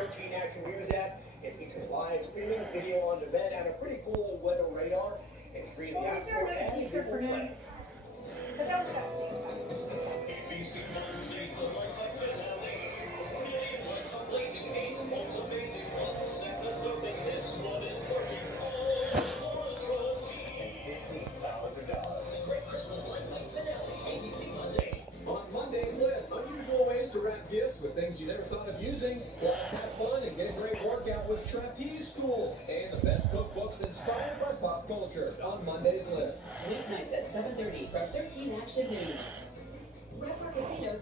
13 Action News app. It features live streaming, video on demand, and a pretty cool weather radar. It's free in the App Store and Google Play. But don't touch me. On Monday's list, unusual ways to wrap gifts with things you never thought of using. Plus, have fun and get a great workout with trapeze school. And the best cookbooks inspired by pop culture on Monday's list. Weeknights at 7:30 from 13 Action News. Red Rock Casinos